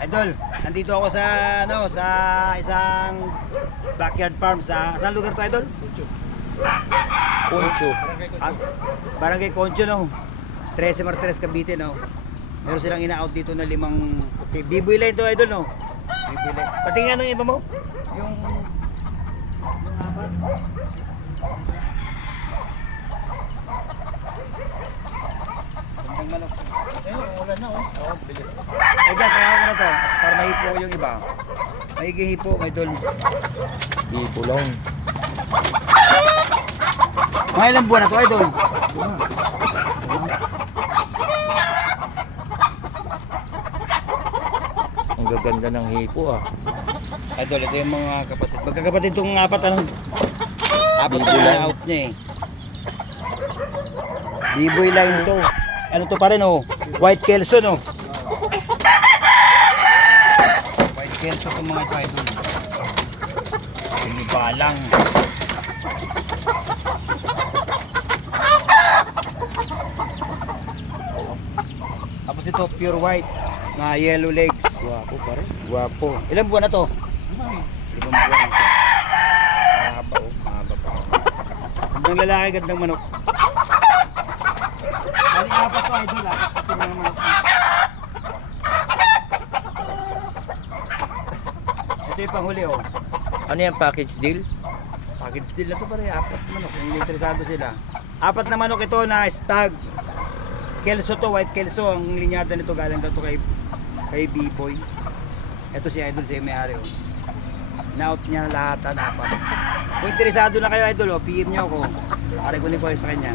Idol, nandito ako sa sa isang backyard farm sa saan lugar to, Idol? Poncho. Ah, Barangay Concho, no. 13 Martires, Cavite, no. Meron silang ina-out dito na 5 okay, biboy line to, Idol, no. Biboy line. Pati nga nung iba mo, yung apat. Gandang manok. Wala na oh. Oo, bilis. Ay, dyan, kaya ako na to. Para mahipo ko yung iba. Maiging hipo, Idol. Bipo lang. Mga ilang buwan na to, Idol? Ang gaganda ng hipo ah. Idol, ito yung mga kapatid. Magkakapatid itong apat, ano? Apat na Biboy line. out niya eh. Biboy line to. Ano to pa rin, oh? White Kelso, no? White Kelso itong mga ito, Idol. Pinibalang. Tapos ito, pure white na yellow legs. Gwapo pa rin. Guwapo. Ilang buwan na to? 5 buwan. Mahaba, oh. Mahaba pa. Gandang lalaki, gandang manok. Bali, apat to, Idol, ah. Ito mga manok. Ito yung panghuli, oh. Ano yung package deal? Package deal na to pare, apat na manok. Kung interesado sila. Apat na manok ito na stag. Kelso to, white Kelso. Ang linyada nito galing daw to kay B-Boy. Ito si Idol, si may-ari, oh. Na-out niya lahat, apat. Kung interesado na kayo, Idol, oh, PM niyo ako. Para kunin ko sa kanya.